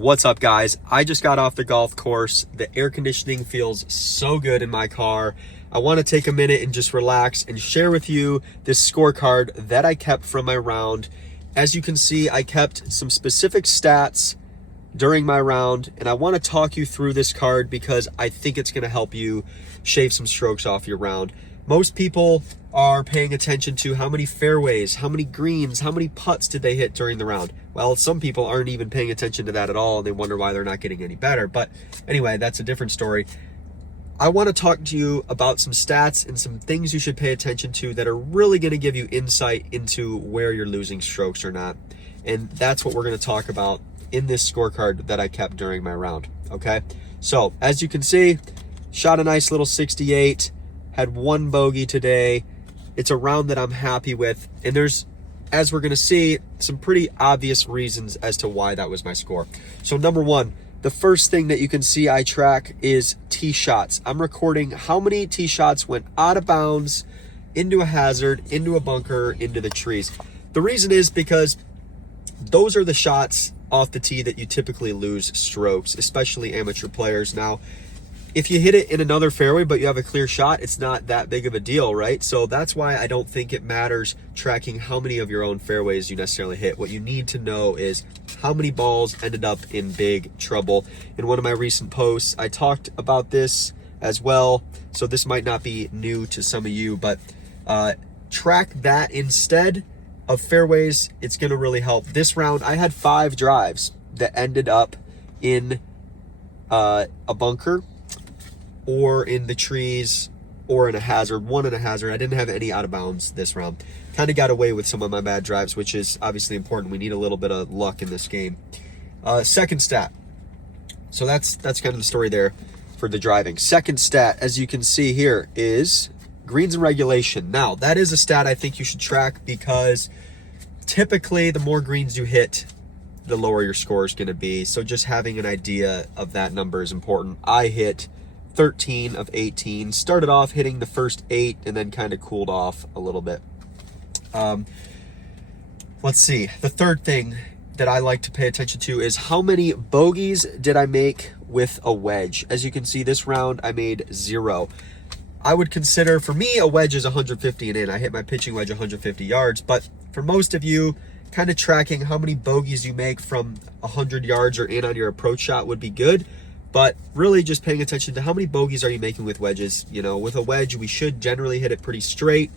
What's up, guys? I just got off the golf course. The air conditioning feels so good in my car. I want to take a minute and just relax and share with you this scorecard that I kept from my round. As you can see, I kept some specific stats during my round, and I want to talk you through this card because I think it's going to help you shave some strokes off your round. Most people are paying attention to how many fairways, how many greens, how many putts did they hit during the round. Well, some people aren't even paying attention to that at all, and they wonder why they're not getting any better. But anyway, that's a different story. I want to talk to you about some stats and some things you should pay attention to that are really going to give you insight into where you're losing strokes or not. And that's what we're going to talk about in this scorecard that I kept during my round. Okay, so as you can see, shot a nice little 68, had one bogey today. It's a round that I'm happy with, and there's, as we're going to see, some pretty obvious reasons as to why that was my score. So number one, the first thing that you can see I track is tee shots. I'm recording how many tee shots went out of bounds, into a hazard, into a bunker, into the trees. The reason is because those are the shots off the tee that you typically lose strokes, especially amateur players. Now, if you hit it in another fairway but you have a clear shot, it's not that big of a deal, right? So that's why I don't think it matters tracking how many of your own fairways you necessarily hit. What you need to know is how many balls ended up in big trouble. In one of my recent posts, I talked about this as well, so this might not be new to some of you, but track that instead of fairways. It's going to really help. This round, I had 5 drives that ended up in a bunker, or in the trees, or in a hazard, one in a hazard. I didn't have any out of bounds this round. Kind of got away with some of my bad drives, which is obviously important. We need a little bit of luck in this game. Second stat. So that's kind of the story there for the driving. Second stat, as you can see here, is greens and regulation. Now, that is a stat I think you should track because typically the more greens you hit, the lower your score is going to be. So just having an idea of that number is important. I hit 13 of 18, started off hitting the first 8 and then kind of cooled off a little bit. Let's see, the third thing that I like to pay attention to is how many bogeys did I make with a wedge. As you can see, this round I made 0. I would consider, for me, a wedge is 150 and in. I hit my pitching wedge 150 yards, but for most of you, kind of tracking how many bogeys you make from 100 yards or in on your approach shot would be good. But really just paying attention to how many bogeys are you making with wedges. You know, with a wedge, we should generally hit it pretty straight.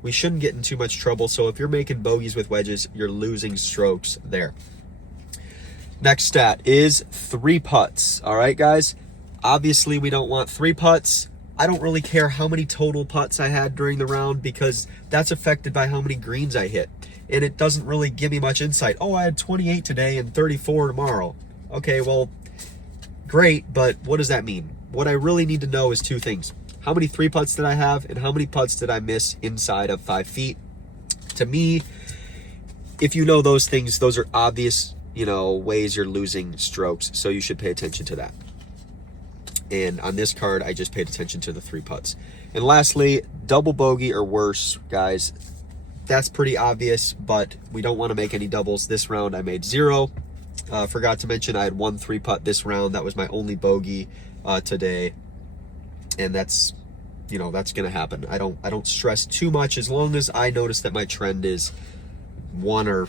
We shouldn't get in too much trouble. So if you're making bogeys with wedges, you're losing strokes there. Next stat is 3 putts. All right, guys. Obviously, we don't want 3 putts. I don't really care how many total putts I had during the round because that's affected by how many greens I hit. And it doesn't really give me much insight. Oh, I had 28 today and 34 tomorrow. Okay, well, great, but what does that mean? What I really need to know is 2 things. How many 3 putts did I have, and how many putts did I miss inside of 5 feet? To me, if you know those things, those are obvious, ways you're losing strokes, so you should pay attention to that. And on this card, I just paid attention to the 3 putts. And lastly, double bogey or worse, guys. That's pretty obvious, but we don't want to make any doubles. This round, I made 0. Forgot to mention I had 1 3-putt this round. That was my only bogey today, and that's that's gonna happen. I don't stress too much as long as I notice that my trend is 1 or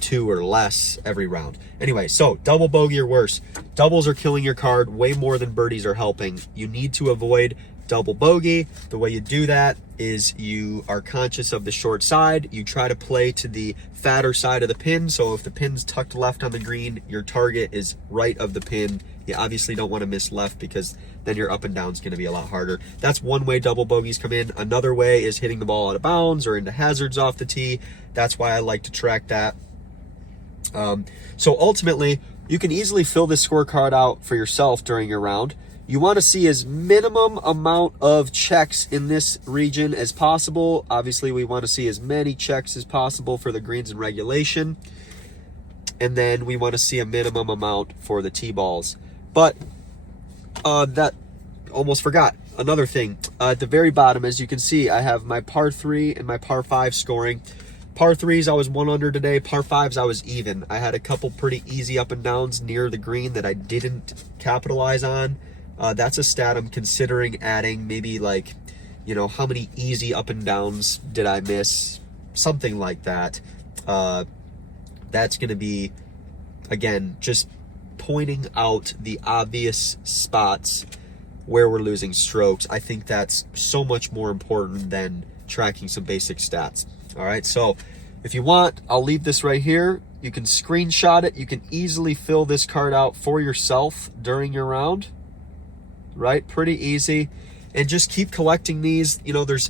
2 or less every round. Anyway, so double bogey or worse. Doubles are killing your card way more than birdies are helping. You need to avoid double bogey. The way you do that is you are conscious of the short side. You try to play to the fatter side of the pin. So if the pin's tucked left on the green, your target is right of the pin. You obviously don't want to miss left because then your up and down is going to be a lot harder. That's one way double bogeys come in. Another way is hitting the ball out of bounds or into hazards off the tee. That's why I like to track that. So ultimately, you can easily fill this scorecard out for yourself during your round. You want to see as minimum amount of checks in this region as possible. Obviously, we want to see as many checks as possible for the greens and regulation. And then we want to see a minimum amount for the tee balls. But that almost forgot. Another thing, at the very bottom, as you can see, I have my par 3 and my par 5 scoring. Par threes, I was 1 under today. Par fives, I was even. I had a couple pretty easy up and downs near the green that I didn't capitalize on. That's a stat I'm considering adding. Maybe like, you know, how many easy up and downs did I miss? Something like that. That's going to be, again, just pointing out the obvious spots where we're losing strokes. I think that's so much more important than tracking some basic stats. All right, so if you want, I'll leave this right here. You can screenshot it. You can easily fill this card out for yourself during your round, right? Pretty easy. And just keep collecting these. You know, there's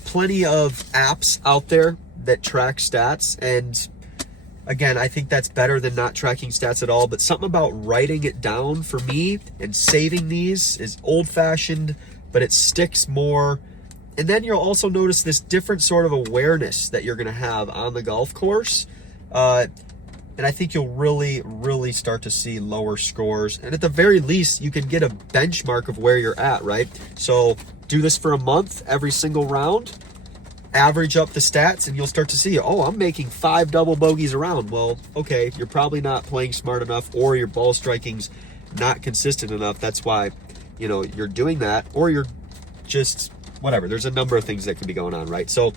plenty of apps out there that track stats. And again, I think that's better than not tracking stats at all. But something about writing it down for me and saving these is old-fashioned, but it sticks more. And then you'll also notice this different sort of awareness that you're going to have on the golf course. And I think you'll really, really start to see lower scores. And at the very least, you can get a benchmark of where you're at, right? So do this for a month, every single round, average up the stats, and you'll start to see, oh, I'm making 5 double bogeys a round. Well, okay, you're probably not playing smart enough, or your ball striking's not consistent enough. That's why, you know, you're doing that, or you're just... whatever. There's a number of things that could be going on, right? So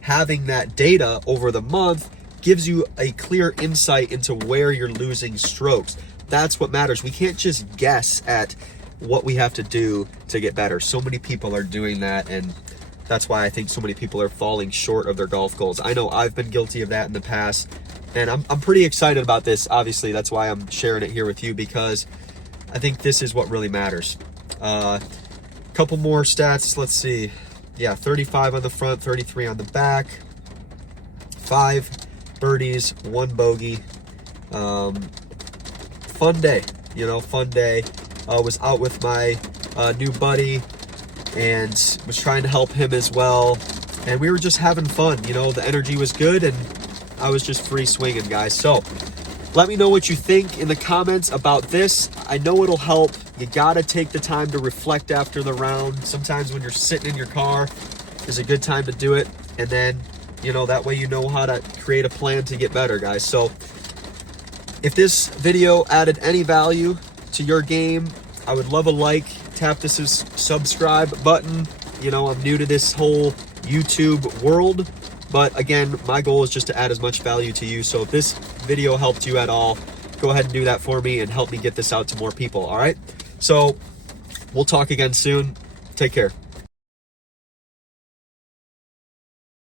having that data over the month gives you a clear insight into where you're losing strokes. That's what matters. We can't just guess at what we have to do to get better. So many people are doing that, and that's why I think so many people are falling short of their golf goals. I know I've been guilty of that in the past, and I'm pretty excited about this. Obviously, that's why I'm sharing it here with you, because I think this is what really matters. Couple more stats. Let's see. Yeah, 35 on the front, 33 on the back, 5 birdies, 1 bogey. Fun day, you know, fun day. Was out with my new buddy and was trying to help him as well, and we were just having fun. You know, the energy was good, and I was just free swinging, guys. So let me know what you think in the comments about this. I know it'll help. You gotta take the time to reflect after the round. Sometimes when you're sitting in your car is a good time to do it. And then, you know, that way you know how to create a plan to get better, guys. So if this video added any value to your game, I would love a like. Tap this subscribe button. You know, I'm new to this whole YouTube world. But again, my goal is just to add as much value to you. So if this video helped you at all, go ahead and do that for me and help me get this out to more people, all right? So we'll talk again soon. Take care.